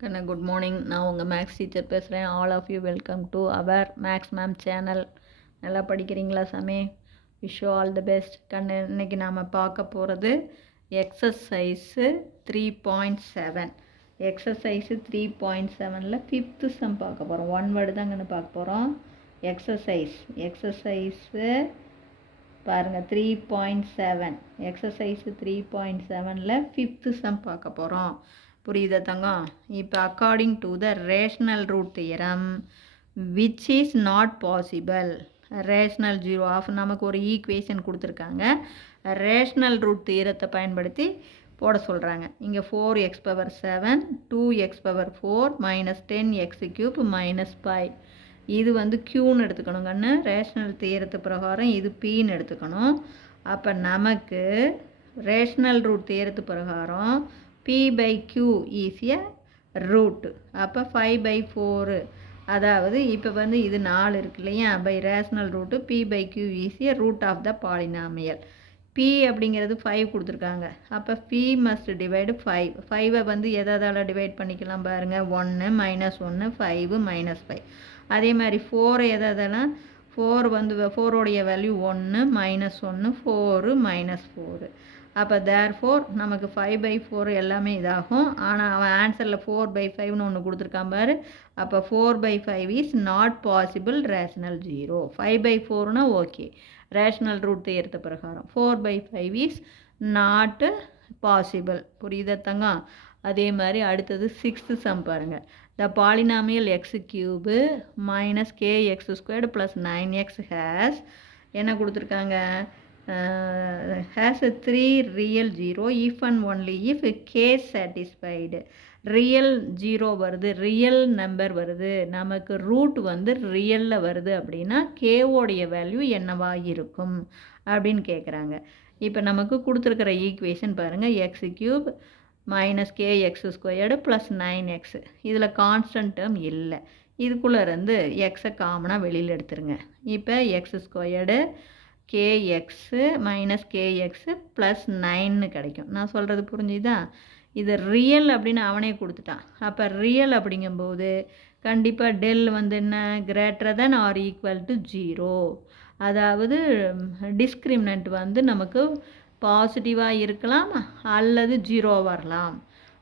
கண்ணா good morning. நான் உங்கள் maths teacher பேசுகிறேன். All of you welcome to our maths ma'am channel. நல்லா படிக்கிறீங்களா சாமி? Wish you all the best. கண்ணு இன்றைக்கி நாம் பார்க்க போகிறது எக்ஸசைஸு 3.7. எக்ஸசைஸு 3.7ல் ஃபிஃப்த்து சம் பார்க்க போகிறோம். ஒன் வேர்டு தான் கண்ணு பார்க்க போகிறோம். எக்ஸசைஸு பாருங்கள் 3.7. எக்ஸசைஸு 3.7ல் ஃபிஃப்த்து சம் பார்க்க போகிறோம். புரியுதா தங்கம்? இப்போ according to the rational root theorem which is not possible. Rational zero of நமக்கு ஒரு ஈக்குவேஷன் கொடுத்துருக்காங்க. ரேஷ்னல் ரூட் தியரத்தை பயன்படுத்தி போட சொல்கிறாங்க. இங்கே 4x⁴ 2x⁴ -10x³ -5. இது வந்து க்யூன்னு எடுத்துக்கணும் கண்ணு. ரேஷ்னல் தியரத்து பிரகாரம் இது பீன்னு எடுத்துக்கணும். அப்போ நமக்கு ரேஷ்னல் ரூட் தியரத்து பிரகாரம் p/q is a root. அப்போ 5/4. அதாவது இப்போ வந்து இது 4 இருக்கு இல்லையா? By rational root p/q is a root of the polynomial. p அப்படிங்கிறது 5 கொடுத்துருக்காங்க. அப்போ p must divide 5. 5ஐ வந்து எதால் டிவைட் பண்ணிக்கலாம் பாருங்கள். 1 -1 5 -5. அதே மாதிரி 4 எதாதெல்லாம் 4 வந்து 4உடைய வேல்யூ 1 -1 4 -4. அப்போ தேர்ஃபோர் நமக்கு 5/4 எல்லாமே இதாகும். ஆனால் அவன் ஆன்சரில் 4/5ன்னு ஒன்று கொடுத்துருக்கான் பாரு. அப்போ 4/5 is not possible rational zero. 5/4னா ஓகே ரேஷ்னல் ரூட் தேர்த்த பிரகாரம். 4/5 இஸ் நாட் பாசிபிள். புரியுதா தங்கம்? அதே மாதிரி அடுத்தது 6th சம் பாருங்கள். த polynomial x³ -kx² + 9x has என்ன கொடுத்துருக்காங்க? has a 3 real 0 if and only if k satisfied. Real zero வருது, ரியல் நம்பர் வருது, நமக்கு ரூட் வந்து ரியலில் வருது அப்படின்னா கேவோடைய வேல்யூ என்னவாக இருக்கும் அப்படின்னு கேட்குறாங்க. இப்போ நமக்கு கொடுத்துருக்கிற ஈக்குவேஷன் பாருங்கள். x³ -kx² + 9x. இதில் கான்ஸ்டன்ட் டேர்ம் இல்லை. இதுக்குள்ளே இருந்து எக்ஸை காமனாக வெளியில் எடுத்துருங்க. இப்போ x² kx -kx + 9 கிடைக்கும். நான் சொல்கிறது புரிஞ்சுதா? இது ரியல் அப்படின்னு அவனே கொடுத்துட்டான். அப்போ ரியல் அப்படிங்கும்போது கண்டிப்பாக டெல் வந்து என்ன >= 0. அதாவது டிஸ்கிரிமினன்ட் வந்து நமக்கு பாசிட்டிவாக இருக்கலாம் அல்லது 0 வரலாம்.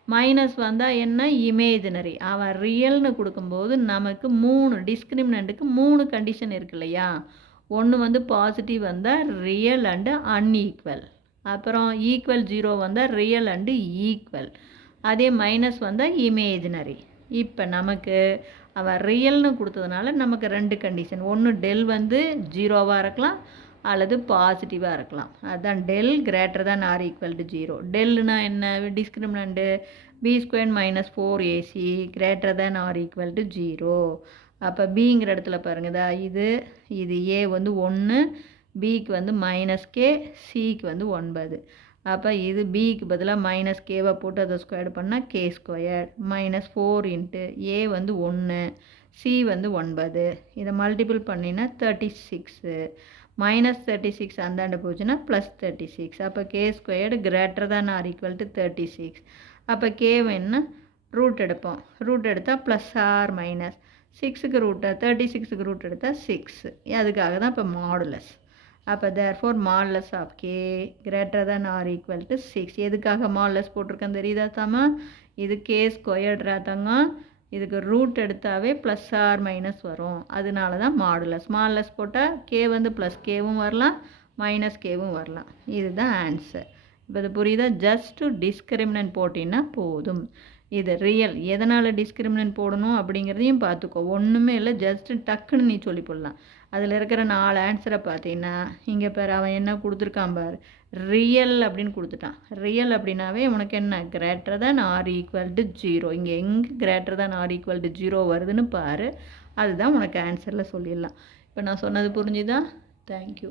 மைனஸ் வந்தால் என்ன இமேஜினரி. அவன் ரியல்னு கொடுக்கும்போது நமக்கு 3 டிஸ்கிரிமினண்ட்டுக்கு 3 கண்டிஷன் இருக்கு இல்லையா? ஒன்று வந்து பாசிட்டிவ் வந்தால் ரியல் அண்டு அன்ஈக்குவல். அப்புறம் ஈக்குவல் 0 வந்தால் ரியல் அண்டு ஈக்குவல். அதே மைனஸ் வந்தால் இமேஜினரி. இப்போ நமக்கு அவன் ரியல்னு கொடுத்ததுனால நமக்கு 2 கண்டிஷன். ஒன்று டெல் வந்து 0வாக இருக்கலாம் அல்லது பாசிட்டிவாக இருக்கலாம். அதுதான் டெல் >= 0. டெல்லுனா என்ன? டிஸ்கிரிமினண்ட்டு b² - 4ac >= 0. அப்போ பிங்கிற இடத்துல பாருங்கதா, இது ஏ வந்து 1, பிக்கு வந்து -k, சிக்கு வந்து 9. அப்போ இது பிக்கு பதிலாக -kவை போட்டு அதை ஸ்கொயர் பண்ணால் k² -4 × ஏ வந்து 1, சி வந்து 9. இதை மல்டிபிள் பண்ணினா 36. -36 அந்தாண்ட போச்சுன்னா +36. அப்போ k² > 36. அப்போ k வேணுன்னா ரூட் எடுப்போம். ரூட் எடுத்தால் +or -6க்கு ரூட்டை 36க்கு ரூட் எடுத்தால் 6. அதுக்காக தான் இப்போ மாடுலஸ். அப்போ தேர்ஃபோர் மாடுலஸ் ஆஃப் k > 6. எதுக்காக மாடுலஸ் போட்டிருக்கேன் தெரியுதா தாமா? இது k² தாங்க. இதுக்கு ரூட் எடுத்தாவே +or வரும். அதனால தான் மாடுலஸ். மாடுலஸ் போட்டால் k வந்து +kவும் வரலாம் -kவும் வரலாம். இதுதான் ஆன்சர். இப்போ இது புரியுதா? ஜஸ்ட்டு டிஸ்கிரிமினன்ட் போட்டின்னா போதும். இது ரியல். எதனால் டிஸ்கிரிமினன்ட் போடணும் அப்படிங்கிறதையும் பார்த்துக்கோ. ஒன்றுமே இல்லை, ஜஸ்ட்டு டக்குன்னு நீ சொல்லி போடலாம். அதில் இருக்கிற 4 ஆன்சரை பார்த்தீங்கன்னா இங்கே பாரு அவன் என்ன கொடுத்துருக்கான் பாரு. ரியல் அப்படின்னு கொடுத்துட்டான். ரியல் அப்படின்னாவே உனக்கு என்ன >= 0. இங்கே எங்கே >= 0 வருதுன்னு பாரு. அதுதான் உனக்கு ஆன்சரில் சொல்லிடலாம். இப்போ நான் சொன்னது புரிஞ்சுதா? தேங்க்யூ.